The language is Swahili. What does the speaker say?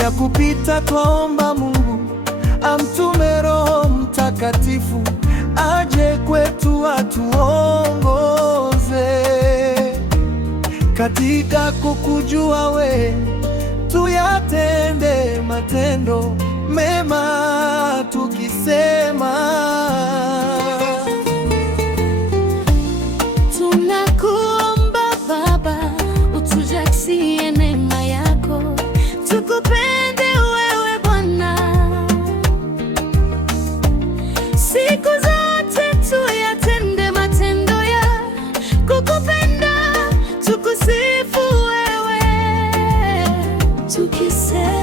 Dunia kupita, twaomba Mungu amtume Roho Mtakatifu aje kwetu atuongoze katika kukujua we, tuyatende matendo mema tukisema, tunakuomba Baba, utujalie neema yako, tukupende wewe Bwana, siku zote tuyatende matendo ya kukupenda, tukusifu wewe tukisema